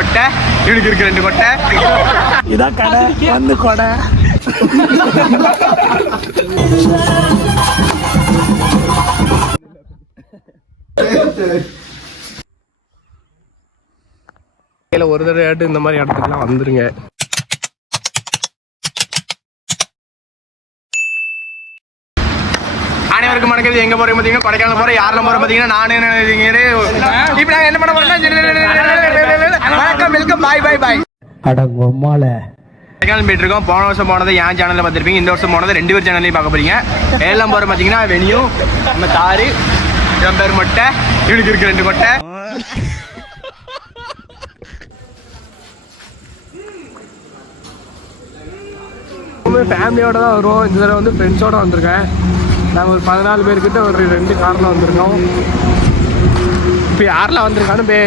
மொட்டை, இவனுக்கு இருக்கு 2 கொட்டை. இதான் கடை வந்து கொடை. ஒரு தடவை இந்த மாதிரி இடத்துக்குலாம் வந்துருங்க. அனைவருக்கும் வணக்கம். எங்க போறோம் பாத்தீங்கன்னா கொடைக்கானல் போறோம். யாரெல்லாம் போறோம் பாத்தீங்கன்னா நானே இப்ப நாங்க என்ன பண்ண போறோம், வெல்கம் பாய் பாய் பாய். கொடைக்கானல் போயிட்டு இருக்கோம். போன வருஷம் போனதை என் சேனல்ல பார்த்துருப்பீங்க. இந்த வருஷம் போனதை 2 பேர் சேனல்லையும் பார்க்க போறீங்க. எல்லாம் போறோம் பாத்தீங்கன்னா வெனியூ, நம்ம தாரு, என் பேர் மொட்டை, இவனுக்கு இருக்கு 2 கொட்டை. ஃபேமிலியோட தான் வருவோம். இந்த தடவை வந்து ஃப்ரெண்ட்ஸோட வந்திருக்கேன். நாங்கள் ஒரு 14 பேர்கிட்ட ஒரு 2 காரில் வந்திருக்கோம். இப்போ யாரெல்லாம் வந்திருக்கான்னு போய்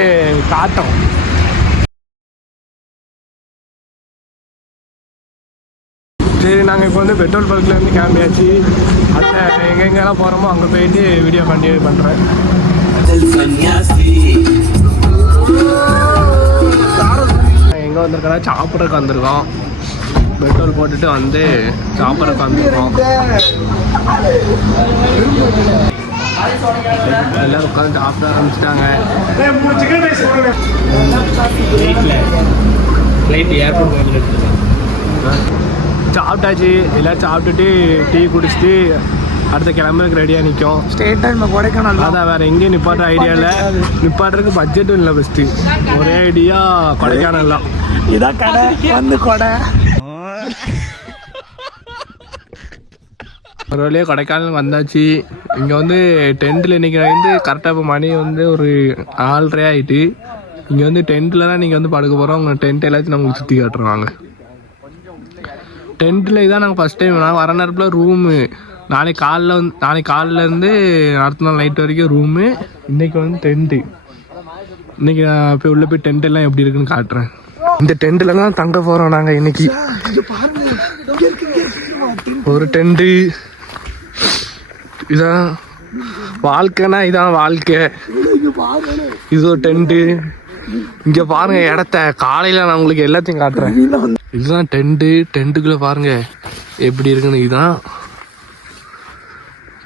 காட்டோம். சரி, நாங்கள் இப்போ வந்து பெட்ரோல் பங்க்லேருந்து கிளம்பியாச்சு. அதில் எங்கெங்கெல்லாம் போகிறோமோ அங்கே போயிட்டு வீடியோ கண்டினியூ பண்ணுறேன். எங்கே வந்திருக்கோன்னா சாப்பிட்றதுக்கு வந்திருக்கோம். பெட்ரோல் போட்டுட்டு வந்து சாப்பிட்றதுக்கு வந்துருக்கோம். எல்லாரும் உட்காந்து சாப்பிட ஆரம்பிச்சிட்டாங்க. சாப்பிட்டாச்சு. எல்லோரும் சாப்பிட்டுட்டு டீ குடிச்சிட்டு அடுத்த கிளம்புறதுக்கு ரெடியாக நிற்கும். State time Kodaikanal. அதான் வேறு எங்கேயும் நிப்பாட்டுற ஐடியா இல்லை. நிப்பாட்டுறதுக்கு பட்ஜெட்டும் இல்லை. ஃபஸ்ட்டு ஒரே ஐடியா கொடைக்கானல் தான். இதான் கடை வந்து கொடை. ஒரு வழியாக கொடைக்கானல் வந்தாச்சு. இங்கே வந்து டென்ட்டில் இன்றைக்கி வந்து கரெக்டாக இப்போ மணி வந்து ஒரு 4:30 ஆகிட்டு. இங்கே வந்து டென்ட்டில் தான் நீங்கள் வந்து படுக்க போகிறோம். உங்கள் டென்ட் எல்லாத்தையும் நமக்கு சுற்றி காட்டுறாங்க. டென்ட்டில் இதான் நாங்கள் ஃபஸ்ட் டைம். நான் வர நேரத்தில் ரூமு நாளைக்கு காலையிலேருந்து அடுத்த நாள் நைட் வரைக்கும் ரூமு. இன்றைக்கி வந்து டென்ட்டு. இன்றைக்கி நான் போய் உள்ளே போய் டென்ட் எல்லாம் எப்படி இருக்குன்னு காட்டுறேன். இந்த டென்ட்டில் தான் தங்க போகிறோம் நாங்கள் இன்னைக்கு. ஒரு டென்ட்டு. இதான் வாழ்க்கைனா இதான் வாழ்க்கை. இது ஒரு டென்ட்டு. இங்கே பாருங்க இடத்த. காலையில் நான் உங்களுக்கு எல்லாத்தையும் காட்டுறேன். இதுதான் டென்ட்டு. டென்ட்டுக்குள்ளே பாருங்க எப்படி இருக்குன்னு. இதுதான்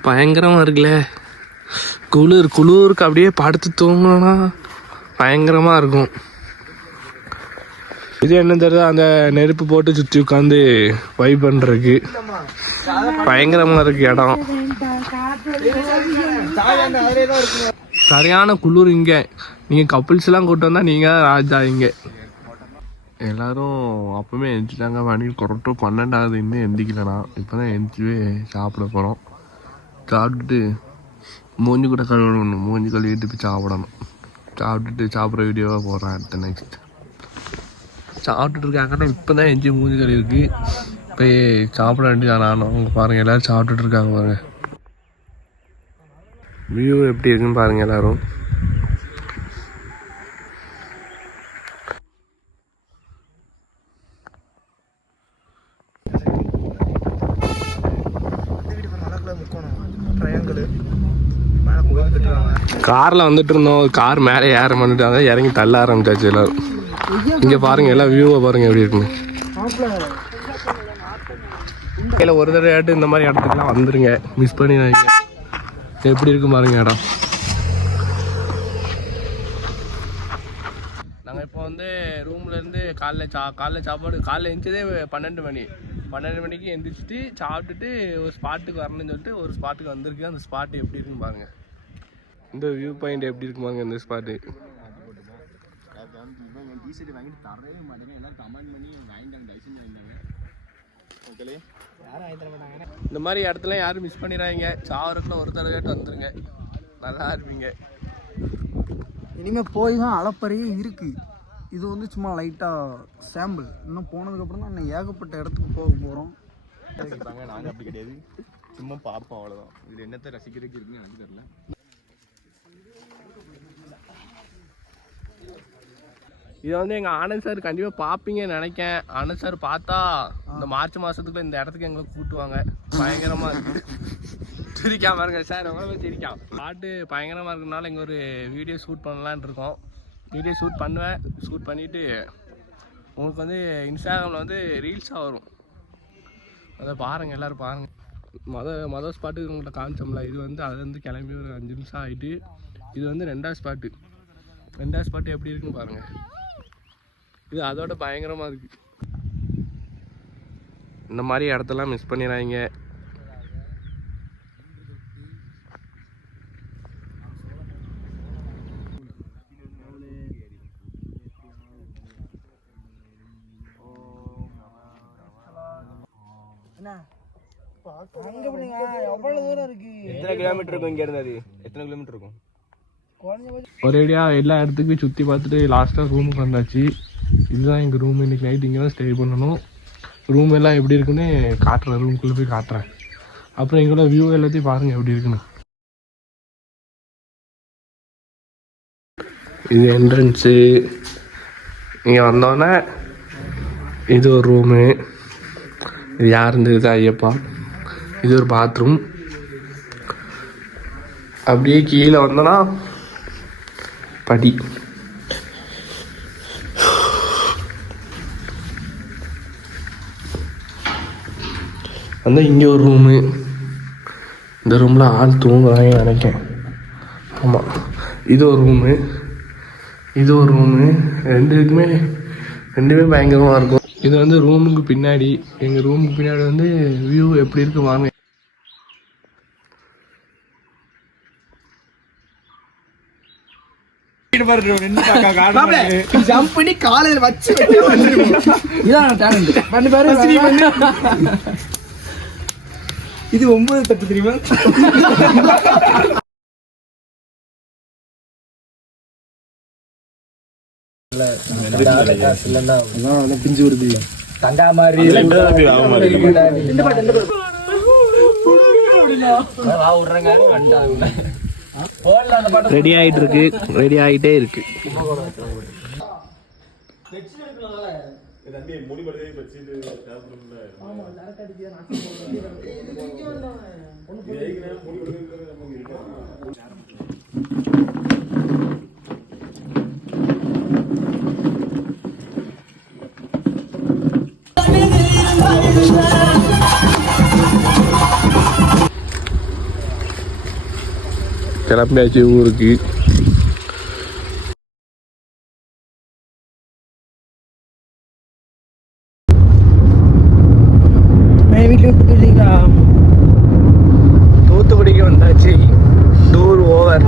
பயங்கரமாக இருக்குல்ல. குளிருக்கு அப்படியே படுத்து தூங்கணும்னா பயங்கரமாக இருக்கும். இது என்ன தெரியுது, அந்த நெருப்பு போட்டு சுற்றி உட்காந்து வைப் பண்ணுறதுக்கு பயங்கரமாக இருக்கு இடம். சரியான குளிர் இங்கே. நீங்கள் கப்புள்ஸ்லாம் கூப்பிட்டு வந்தால் நீங்கள் ராஜா. இங்கே எல்லோரும் அப்போவுமே எந்திரிச்சிட்டாங்க. மணி கொரட்டோ 12 ஆகுது. இன்னும் எந்திக்கலண்ணா. இப்போ தான் எந்திரிச்சு சாப்பிட போகிறோம். சாப்பிட்டுட்டு மூஞ்சி கூட கழுவணும். மூஞ்சி கழுவிட்டு போய் சாப்பிடணும். சாப்பிட்டுட்டு சாப்பிட்ற வீடியோவாக போடுறேன் அடுத்த நெக்ஸ்ட். சாப்பிட்டுட்டு இருக்காங்கன்னா இப்போ தான் எஞ்சி மூஞ்சி கறி இருக்குது. போய் சாப்பிட வேண்டியதான். நானும் அவங்க பாருங்கள் எல்லோரும் சாப்பிட்டுட்டு இருக்காங்க. பாருங்கள் வியூ எப்படி இருக்குன்னு பாருங்கள் எல்லோரும். காரில் வந்துட்டு இருந்தோம். கார் மேலே ஏற பண்ணிட்டாங்க. இறங்கி தள்ள ஆரம்பிச்சாச்சு எல்லோரும். இங்கே பாருங்கள் எல்லாம் வியூவை பாருங்கள் எப்படி இருக்குன்னு. ஒரு தடவை இந்த மாதிரி இடத்துக்குலாம் வந்துருங்க. மிஸ் பண்ணிடாதீங்க. எப்படி இருக்கு பாருங்க இடம். நாங்கள் இப்போ வந்து ரூம்லேருந்து காலைல சாப்பாடு காலைல எழுந்ததே 12 மணிக்கு எந்திரிச்சிட்டு சாப்பிட்டுட்டு ஒரு ஸ்பாட்டுக்கு வரணும்னு சொல்லிட்டு ஒரு ஸ்பாட்டுக்கு வந்திருக்கு. அந்த ஸ்பாட்டு எப்படி இருக்குன்னு பாருங்கள். இந்த வியூ பாயிண்ட் எப்படி இருக்கு பாருங்க. இந்த ஸ்பாட்டு இந்த மாதிரி இடத்துல யாரும் மிஸ் பண்ணிடாதீங்க. சாவரத்துல ஒரு தடவை வந்துருங்க. நல்லா இருப்பீங்க. இனிமேல் போய் தான் அளப்பறையே இருக்குது. இது வந்து சும்மா லைட்டாக சாம்பிள். இன்னும் போனதுக்கப்புறம் தான் இன்னும் ஏகப்பட்ட இடத்துக்கு போக போகிறோம். நாங்கள் அப்படி கிடையாது, சும்மா பார்ப்போம் அவ்வளோதான். இது என்னத்தை ரசிக்கிறதுக்கு இருக்குன்னு எனக்கு தெரியல. இதை வந்து எங்கள் ஆனந்த் சார் கண்டிப்பாக பார்ப்பீங்கன்னு நினைக்கேன். ஆனந்த் சார் பார்த்தா இந்த மார்ச் மாதத்துக்குள்ள இந்த இடத்துக்கு எங்களை கூட்டுவாங்க. பயங்கரமாக இருக்குது. சிரிக்காம இருங்க சார், உங்களை சிரிக்காம பாட்டு பயங்கரமாக இருக்கிறதுனால இங்கே ஒரு வீடியோ ஷூட் பண்ணலான் இருக்கோம். வீடியோ ஷூட் பண்ணுவேன். ஷூட் பண்ணிவிட்டு உங்களுக்கு வந்து இன்ஸ்டாகிராமில் வந்து ரீல்ஸாக வரும். அதை பாருங்கள், எல்லோரும் பாருங்கள். மொதல் ஸ்பாட்டுக்கு உங்கள்கிட்ட காமிச்சோம்ல, இது வந்து அதுலேருந்து கிளம்பி ஒரு 5 நிமிஷம் ஆகிட்டு இது வந்து 2வது ஸ்பாட்டு. 2வது ஸ்பாட்டு எப்படி இருக்குன்னு பாருங்கள். இது அதோட பயங்கரமாக இருக்குது. இந்த மாதிரி இடத்தெல்லாம் மிஸ் பண்ணிடுறாங்க. எத்தனை கிலோமீட்டர் இருக்கும் இங்க இருந்து? எத்தனை கிலோமீட்டர் இருக்கும்? ஒரேடியாக எல்லா இடத்துக்கும் சுற்றி பார்த்துட்டு லாஸ்ட்டாக ரூமுக்கு வந்தாச்சு. இதுதான் எங்கள் ரூம். இன்றைக்கி நைட் இங்கே தான் ஸ்டே பண்ணணும். ரூம் எல்லாம் எப்படி இருக்குன்னு காட்டுறேன், ரூம்குள்ளே போய் காட்டுறேன். அப்புறம் எங்களோட வியூ எல்லாத்தையும் பாருங்கள் எப்படி இருக்குன்னு. இது என்ட்ரன்ஸு. இங்கே வந்தோடனே இது ஒரு ரூமு. இது யார் இருந்தது? ஐயப்பா. இது ஒரு பாத்ரூம். அப்படியே கீழே வந்தோன்னா படி. வந்து இங்கே ஒரு ரூமு. இந்த ரூமில் ஆள் தூங்குறாங்க நினைக்கிறேன். ஆமாம், இது ஒரு ரூமு, இது ஒரு ரூமு. ரெண்டுமே பயங்கரமாக இருக்கும். இது வந்து ரூமுக்கு பின்னாடி. எங்கள் ரூமுக்கு பின்னாடி வந்து வியூ எப்படி இருக்கு வாங்க. ஜம்ப் பண்ணி காலையில வச்சு இது 9 தட்டு தெரியுமா? பிஞ்சு வருது தண்டா மாதிரி. ரெடி ஆகிட்டு இருக்கு, ரெடி ஆகிட்டே இருக்கு. கிளம்பியாச்சு ஊருக்கு. தூத்துக்குடிக்கு வந்தாச்சு. Tour over.